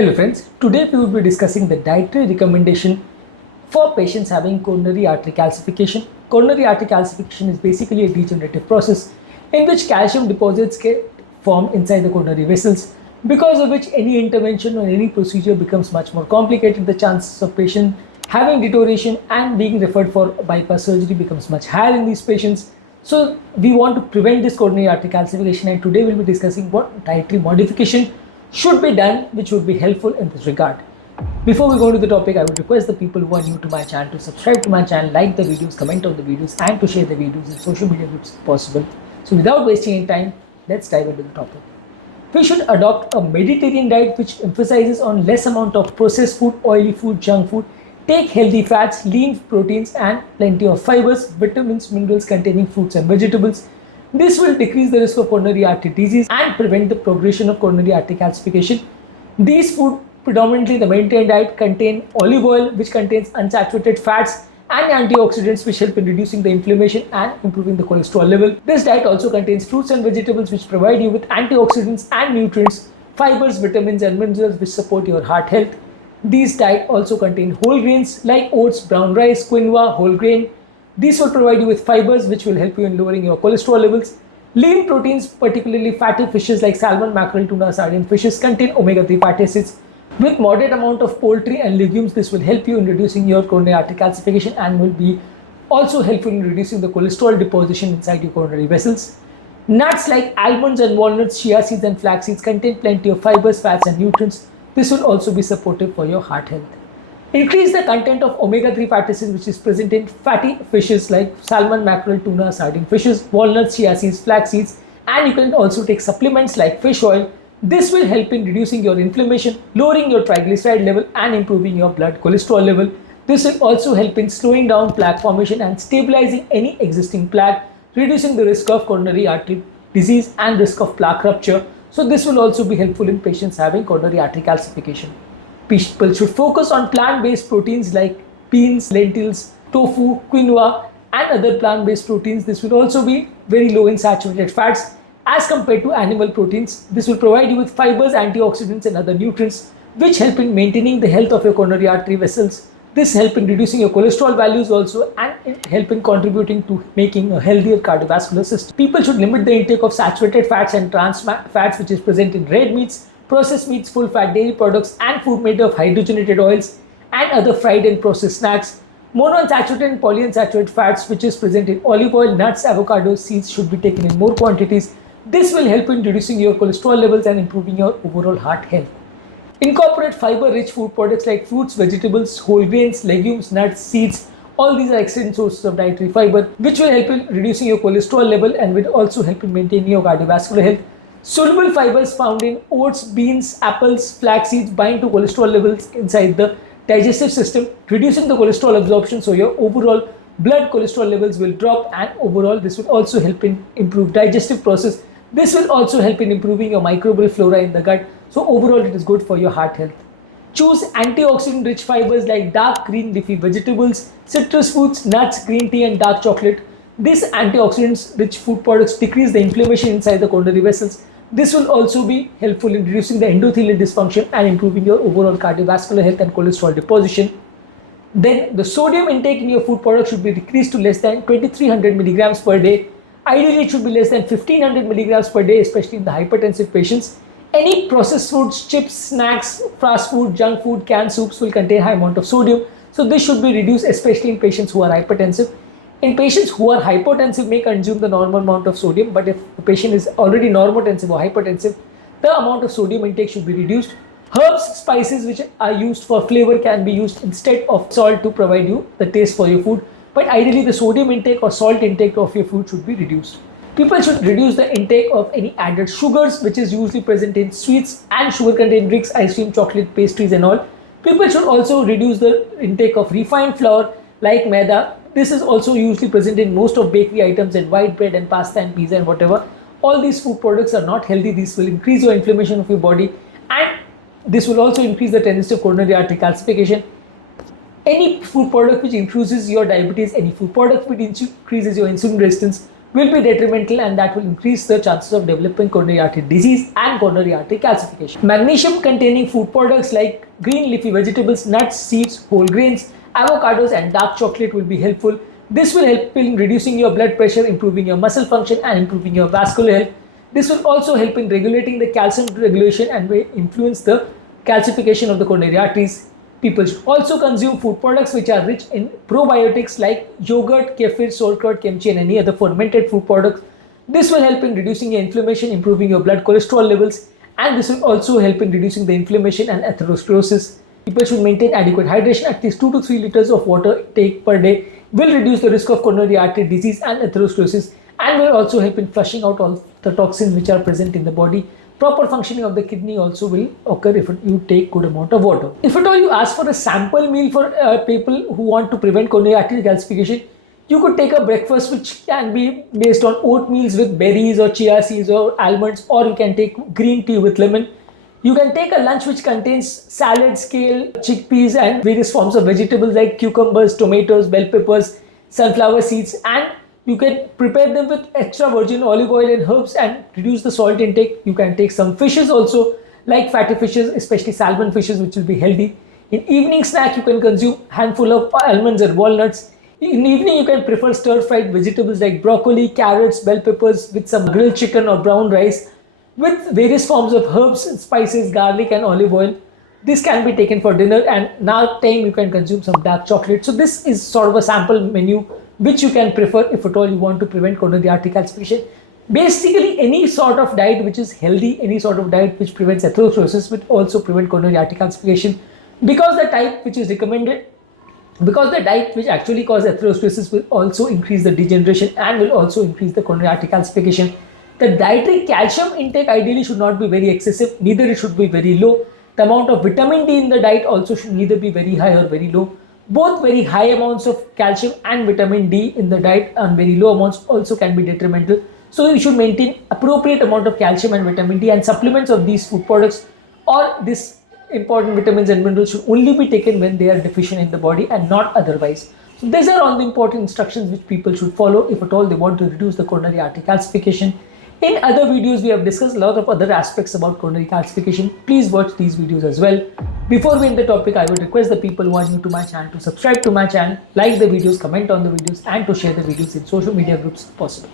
Hello friends, today we will be discussing the dietary recommendation for patients having coronary artery calcification. Coronary artery calcification is basically a degenerative process in which calcium deposits get formed inside the coronary vessels, because of which any intervention or any procedure becomes much more complicated. The chances of patient having deterioration and being referred for bypass surgery becomes much higher in these patients. So we want to prevent this coronary artery calcification, and today we'll be discussing what dietary modification should be done which would be helpful in this regard. Before we go to the topic, I would request the people who are new to my channel to subscribe to my channel, like the videos, comment on the videos, and to share the videos in social media groups if possible. So without wasting any time, let's dive into the topic. We should adopt a Mediterranean diet which emphasizes on less amount of processed food, oily food, junk food. Take healthy fats, lean proteins, and plenty of fibers, vitamins, minerals containing fruits and vegetables. This will decrease the risk of coronary artery disease and prevent the progression of coronary artery calcification. These food, predominantly the Mediterranean diet, contain olive oil which contains unsaturated fats and antioxidants which help in reducing the inflammation and improving the cholesterol level. This diet also contains fruits and vegetables which provide you with antioxidants and nutrients, fibers, vitamins and minerals which support your heart health. These diet also contain whole grains like oats, brown rice, quinoa, whole grain. These will provide you with fibers which will help you in lowering your cholesterol levels. Lean proteins, particularly fatty fishes like salmon, mackerel, tuna, sardine fishes, contain omega-3 fatty acids. With moderate amount of poultry and legumes, this will help you in reducing your coronary artery calcification and will be also helpful in reducing the cholesterol deposition inside your coronary vessels. Nuts like almonds and walnuts, chia seeds and flax seeds contain plenty of fibers, fats and nutrients. This will also be supportive for your heart health. Increase the content of omega-3 fatty acids which is present in fatty fishes like salmon, mackerel, tuna, sardine fishes, walnuts, chia seeds, flax seeds, and you can also take supplements like fish oil. This will help in reducing your inflammation, lowering your triglyceride level and improving your blood cholesterol level. This will also help in slowing down plaque formation and stabilizing any existing plaque, reducing the risk of coronary artery disease and risk of plaque rupture. So this will also be helpful in patients having coronary artery calcification. People should focus on plant-based proteins like beans, lentils, tofu, quinoa and other plant-based proteins. This will also be very low in saturated fats as compared to animal proteins. This will provide you with fibers, antioxidants and other nutrients which help in maintaining the health of your coronary artery vessels. This help in reducing your cholesterol values also and help in contributing to making a healthier cardiovascular system. People should limit the intake of saturated fats and trans fats which is present in red meats, processed meats, full fat dairy products and food made of hydrogenated oils and other fried and processed snacks. Monounsaturated and polyunsaturated fats which is present in olive oil, nuts, avocados, seeds should be taken in more quantities. This will help in reducing your cholesterol levels and improving your overall heart health. Incorporate fiber-rich food products like fruits, vegetables, whole grains, legumes, nuts, seeds. All these are excellent sources of dietary fiber which will help in reducing your cholesterol level and will also help in maintaining your cardiovascular health. Soluble fibers found in oats, beans, apples, flax seeds bind to cholesterol levels inside the digestive system, reducing the cholesterol absorption, so your overall blood cholesterol levels will drop, and overall this will also help in improve digestive process. This will also help in improving your microbial flora in the gut, so overall it is good for your heart health. Choose antioxidant rich fibers like dark green leafy vegetables, citrus fruits, nuts, green tea and dark chocolate. These antioxidants rich food products decrease the inflammation inside the coronary vessels. This will also be helpful in reducing the endothelial dysfunction and improving your overall cardiovascular health and cholesterol deposition. Then the sodium intake in your food products should be decreased to less than 2300 milligrams per day. Ideally it should be less than 1500 milligrams per day, especially in the hypertensive patients. Any processed foods, chips, snacks, fast food, junk food, canned soups will contain high amount of sodium. So this should be reduced, especially in patients who are hypertensive. In patients who are hypotensive may consume the normal amount of sodium, but if the patient is already normotensive or hypertensive, the amount of sodium intake should be reduced. Herbs, spices which are used for flavor can be used instead of salt to provide you the taste for your food, but ideally the sodium intake or salt intake of your food should be reduced. People should reduce the intake of any added sugars which is usually present in sweets and sugar contained drinks, ice cream, chocolate, pastries and all. People should also reduce the intake of refined flour like maida. This is also usually present in most of bakery items and white bread and pasta and pizza and whatever. All these food products are not healthy. This will increase your inflammation of your body and this will also increase the tendency of coronary artery calcification. Any food product which increases your diabetes, any food product which increases your insulin resistance will be detrimental, and that will increase the chances of developing coronary artery disease and coronary artery calcification. Magnesium containing food products like green leafy vegetables, nuts, seeds, whole grains, avocados and dark chocolate will be helpful. This will help in reducing your blood pressure, improving your muscle function and improving your vascular health. This will also help in regulating the calcium regulation and will influence the calcification of the coronary arteries. People should also consume food products which are rich in probiotics like yogurt, kefir, sauerkraut, kimchi and any other fermented food products. This will help in reducing your inflammation, improving your blood cholesterol levels, and this will also help in reducing the inflammation and atherosclerosis. People should maintain adequate hydration. At least 2 to 3 liters of water take per day will reduce the risk of coronary artery disease and atherosclerosis, and will also help in flushing out all the toxins which are present in the body. Proper functioning of the kidney also will occur if you take good amount of water. If at all you ask for a sample meal for people who want to prevent coronary artery calcification, you could take a breakfast which can be based on oatmeals with berries or chia seeds or almonds, or you can take green tea with lemon. You can take a lunch which contains salads, kale, chickpeas and various forms of vegetables like cucumbers, tomatoes, bell peppers, sunflower seeds, and you can prepare them with extra virgin olive oil and herbs and reduce the salt intake. You can take some fishes also, like fatty fishes, especially salmon fishes, which will be healthy. In evening snack, you can consume handful of almonds and walnuts. In evening, you can prefer stir-fried vegetables like broccoli, carrots, bell peppers with some grilled chicken or brown rice with various forms of herbs, spices, garlic and olive oil. This can be taken for dinner, and now time you can consume some dark chocolate. So this is sort of a sample menu which you can prefer if at all you want to prevent coronary artery calcification. Basically, any sort of diet which is healthy, any sort of diet which prevents atherosclerosis will also prevent coronary artery calcification, because the type which is recommended, because the diet which actually causes atherosclerosis will also increase the degeneration and will also increase the coronary artery calcification. The dietary calcium intake ideally should not be very excessive, neither it should be very low. The amount of vitamin D in the diet also should neither be very high or very low. Both very high amounts of calcium and vitamin D in the diet and very low amounts also can be detrimental. So you should maintain appropriate amount of calcium and vitamin D, and supplements of these food products or this important vitamins and minerals should only be taken when they are deficient in the body and not otherwise. So these are all the important instructions which people should follow if at all they want to reduce the coronary artery calcification. In other videos, we have discussed a lot of other aspects about coronary calcification. Please watch these videos as well. Before we end the topic, I would request the people who are new to my channel to subscribe to my channel, like the videos, comment on the videos, and to share the videos in social media groups if possible.